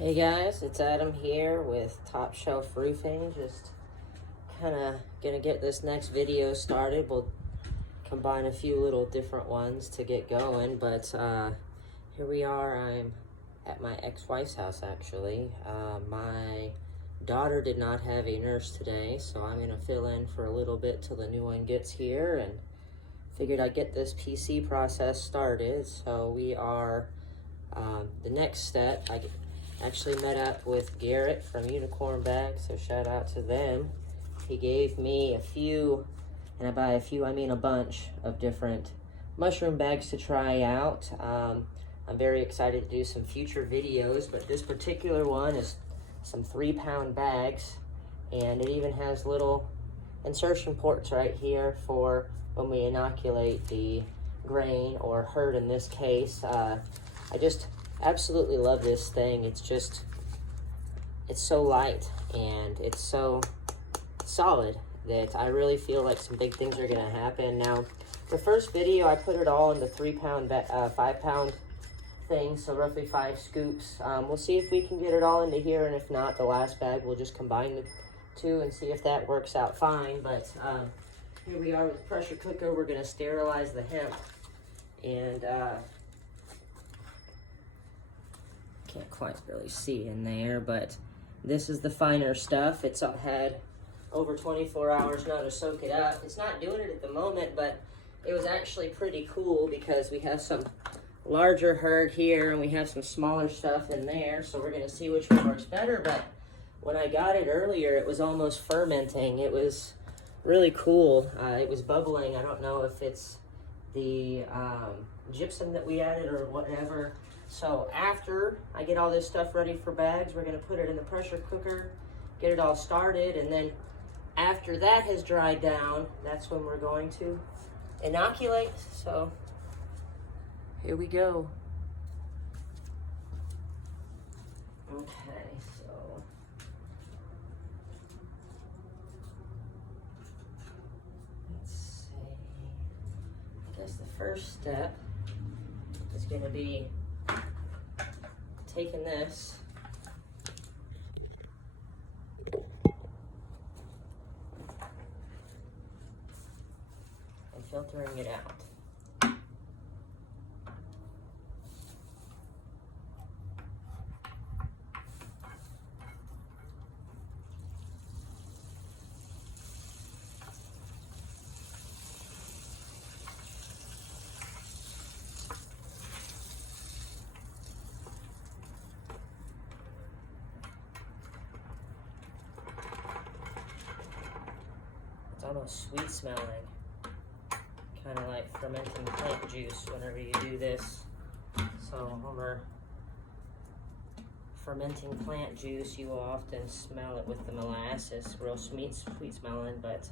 Hey guys, it's Adam here with Top Shelf Roofing. Just kind of gonna get this next video started. We'll combine a few little different ones to get going, but here we are. I'm at my ex-wife's house actually. My daughter did not have a nurse today, so I'm gonna fill in for a little bit till the new one gets here, and figured I'd get this PC process started. So we are, the next step, I actually met up with Garrett from Unicorn Bags, so shout out to them. He gave me a few, and by a few I mean a bunch of different mushroom bags to try out. I'm very excited to do some future videos, but this particular one is some 3-pound bags, and it even has little insertion ports right here for when we inoculate the grain, or herd in this case. I just absolutely love this thing. It's so light and it's so solid that I really feel like some big things are gonna happen. Now, the first video I put it all in the 5-pound thing, so roughly 5 scoops. We'll see if we can get it all into here, and if not, the last bag we'll just combine the two and see if that works out fine. But here we are with the pressure cooker. We're gonna sterilize the hemp, and can't quite really see in there, but this is the finer stuff. It's had over 24 hours now to soak it up. It's not doing it at the moment, but it was actually pretty cool because we have some larger herd here and we have some smaller stuff in there, so we're gonna see which one works better. But when I got it earlier, it was almost fermenting. It was really cool. It was bubbling. I don't know if it's the gypsum that we added or whatever. So after I get all this stuff ready for bags, we're gonna put it in the pressure cooker, get it all started, and then after that has dried down, that's when we're going to inoculate. So here we go. Okay, so let's see. I guess the first step is gonna be taking this and filtering it out. It's almost sweet smelling, kind of like fermenting plant juice whenever you do this. So when we're fermenting plant juice, you will often smell it with the molasses, real sweet smelling, but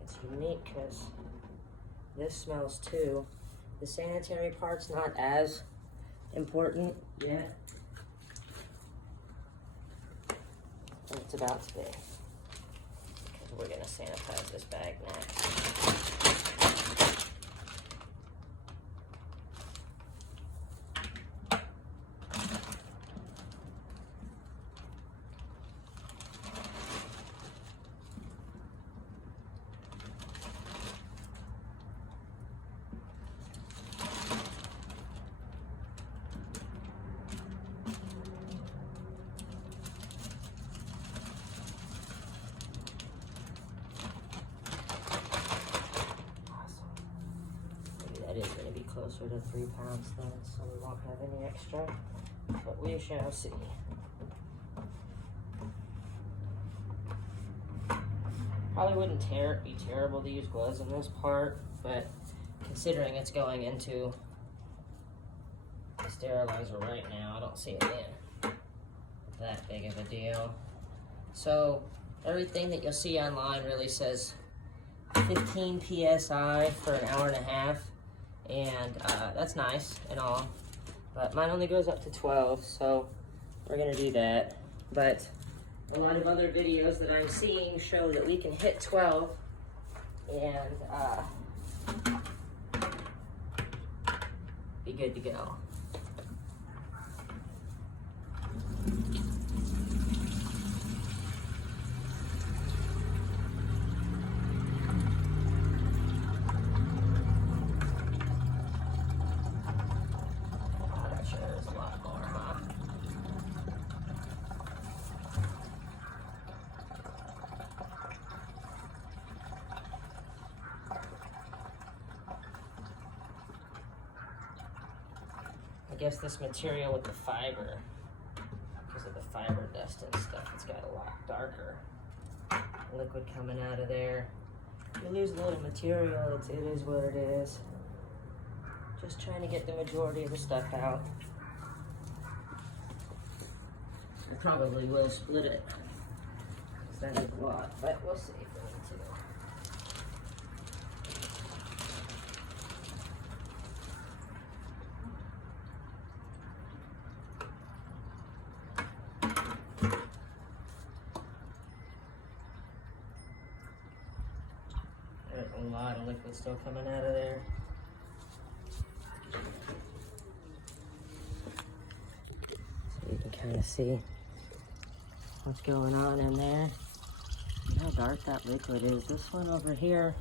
it's unique because this smells too. The sanitary part's not as important yet, but it's about to be. We're gonna sanitize this bag next. Is going to be closer to 3 pounds then, so we won't have any extra, but we shall see. Probably wouldn't be terrible to use gloves in this part, but considering it's going into the sterilizer right now, I don't see it being that big of a deal. So everything that you'll see online really says 15 psi for an hour and a half. And that's nice and all, but mine only goes up to 12, so we're gonna do that. But a lot of other videos that I'm seeing show that we can hit 12 and be good to go. guess this material with the fiber, because of the fiber dust and stuff, it's got a lot darker liquid coming out of there. You lose a little material, it is what it is. Just trying to get the majority of the stuff out. I probably will split it, because that is a lot, but we'll see if we need to. There's a lot of liquid still coming out of there. So you can kind of see what's going on in there. And how dark that liquid is. This one over here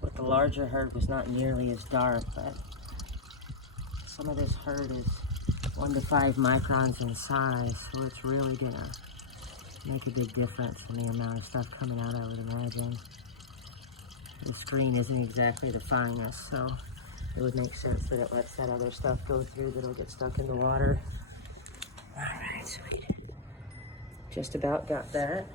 with the larger herd was not nearly as dark, but some of this herd is 1 to 5 microns in size, so it's really gonna make a big difference in the amount of stuff coming out, I would imagine. The screen isn't exactly the finest, so it would make sense that it lets that other stuff go through that'll get stuck in the water. All right, sweet. Just about got that.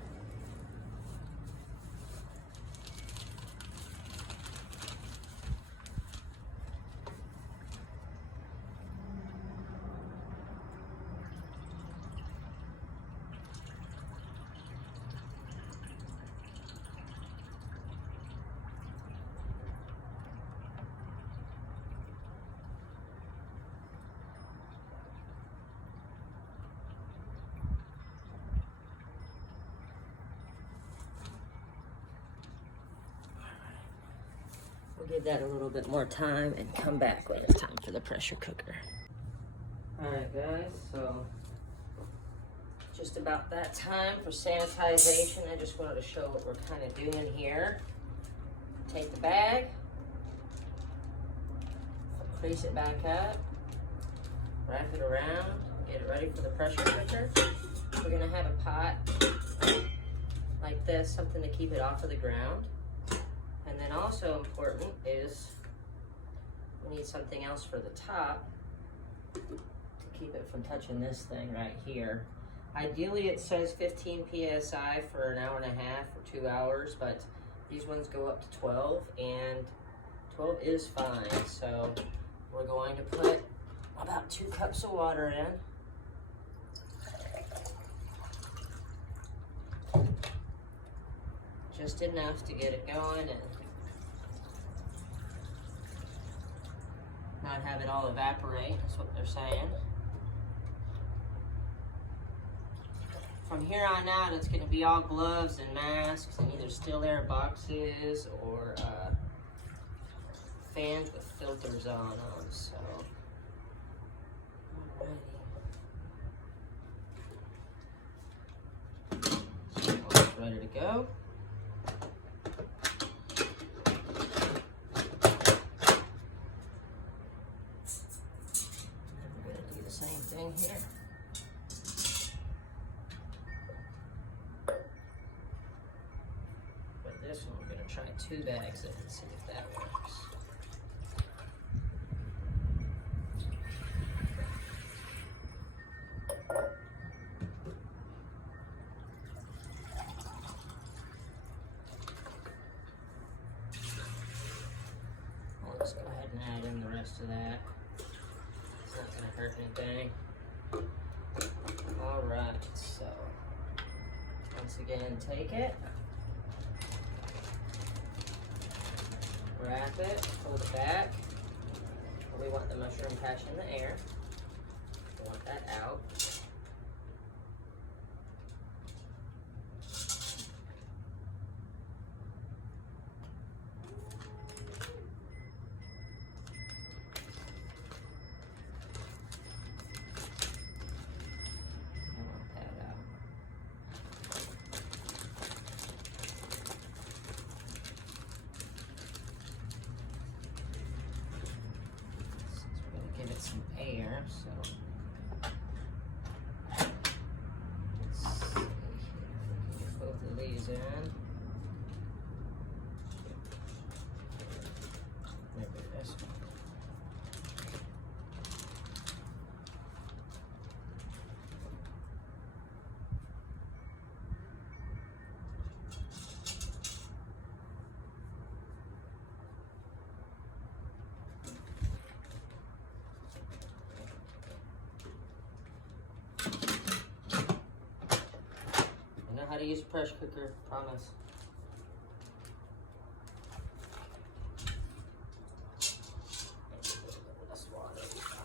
We'll give that a little bit more time and come back when it's time for the pressure cooker. All right, guys, so just about that time for sanitization. I just wanted to show what we're kind of doing here. Take the bag, crease it back up, wrap it around, get it ready for the pressure cooker. We're gonna have a pot like this, something to keep it off of the ground. And then also important is we need something else for the top to keep it from touching this thing right here. Ideally it says 15 PSI for an hour and a half or 2 hours, but these ones go up to 12 and 12 is fine. So we're going to put about 2 cups of water in. Just enough to get it going and not have it all evaporate, that's what they're saying. From here on out, it's gonna be all gloves and masks and either still air boxes or fans with filters on them, so. Alrighty. Ready to go. Here. But this one, we're going to try 2 bags and see if that works. I'll just go ahead and add in the rest of that. It's not going to hurt anything. All right, so once again, take it, wrap it, hold it back. We want the mushroom patch in the air. We want that out. Some air, so let's see. Get both of these in. Maybe this one. to use a pressure cooker, promise. Less water will be fine.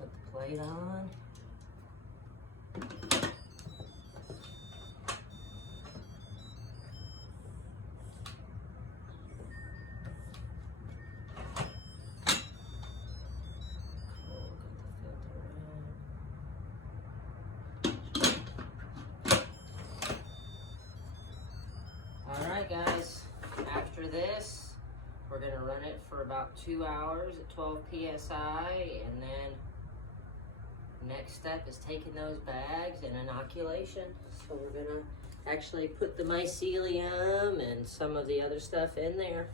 Put the plate on. Alright guys, after this, we're going to run it for about 2 hours at 12 psi, and then next step is taking those bags and inoculation. So we're going to actually put the mycelium and some of the other stuff in there.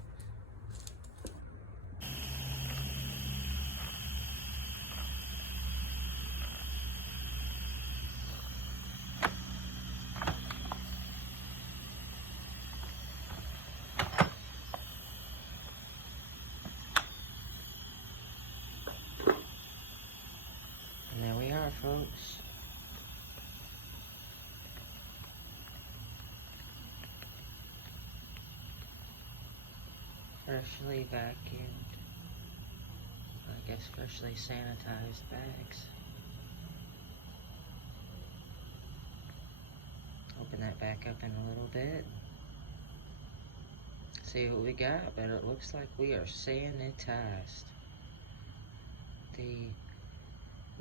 And there we are, folks. Freshly vacuumed, I guess freshly sanitized bags. Open that back up in a little bit. See what we got, but it looks like we are sanitized. The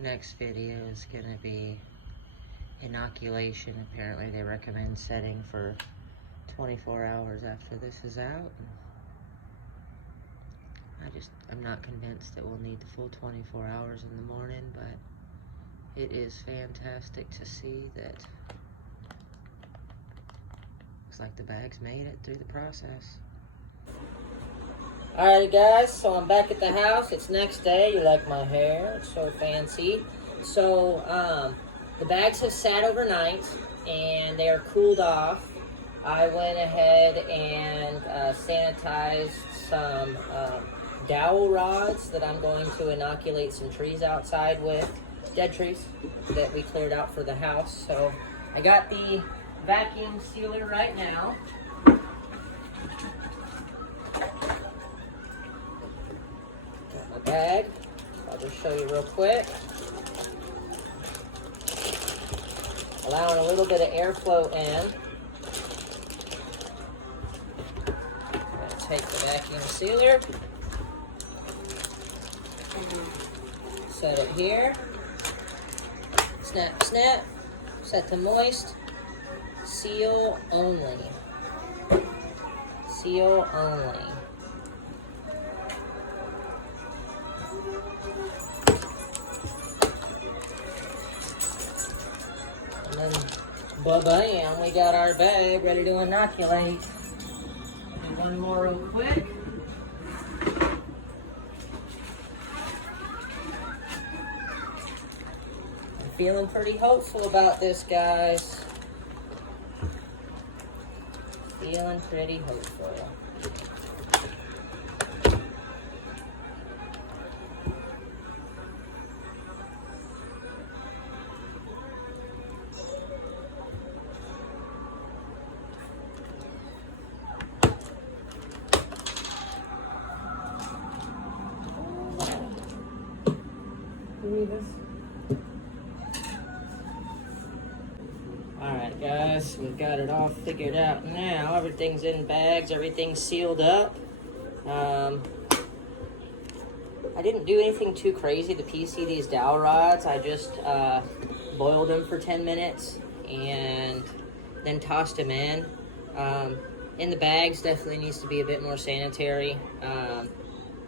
next video is going to be inoculation. Apparently they recommend setting for 24 hours after this is out. I'm not convinced that we'll need the full 24 hours in the morning, but it is fantastic to see that looks like the bags made it through the process. Alrighty guys, so I'm back at the house. It's next day. You like my hair? It's so fancy. So the bags have sat overnight and they are cooled off. I went ahead and sanitized some dowel rods that I'm going to inoculate some trees outside with, dead trees that we cleared out for the house. So I got the vacuum sealer right now. Got my bag. I'll just show you real quick. Allowing a little bit of airflow in. I'm going to take the vacuum sealer. Set it here. Snap, snap. Set to moist. Seal only. Seal only. And then, ba-bam, we got our bag ready to inoculate. Do one more real quick. Feeling pretty hopeful about this, guys. Feeling pretty hopeful. Alright guys, we've got it all figured out now. Everything's in bags, everything's sealed up. I didn't do anything too crazy to PC these dowel rods. I just boiled them for 10 minutes and then tossed them in. In the bags definitely needs to be a bit more sanitary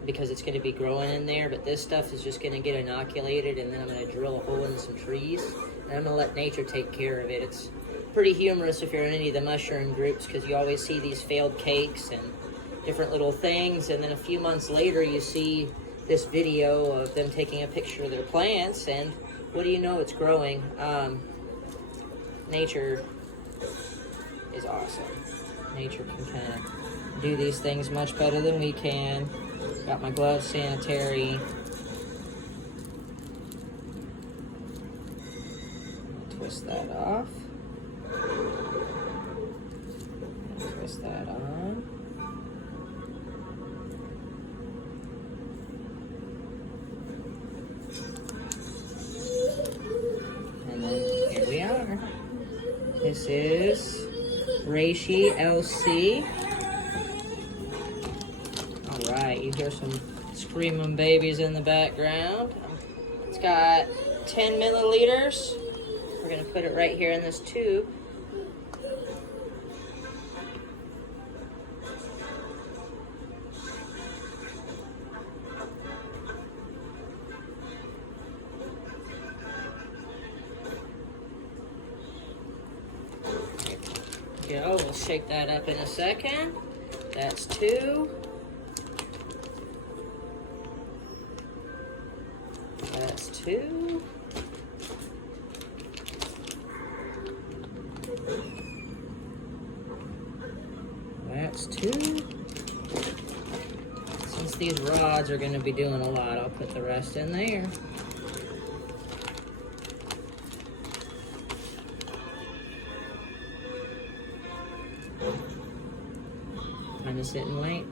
because it's going to be growing in there, but this stuff is just going to get inoculated, and then I'm going to drill a hole in some trees, and I'm going to let nature take care of it. It's pretty humorous if you're in any of the mushroom groups, because you always see these failed cakes and different little things, and then a few months later you see this video of them taking a picture of their plants, and what do you know, it's growing. nature is awesome. Nature can kind of do these things much better than we can. Got my gloves sanitary. Twist that off. Twist that on. And then here we are. This is Reishi LC. All right, you hear some screaming babies in the background. It's got 10 milliliters. We're gonna put it right here in this tube. Go. We'll shake that up in a second. That's 2. That's 2. That's 2. Since these rods are going to be doing a lot, I'll put the rest in there. Kind of sit and wait.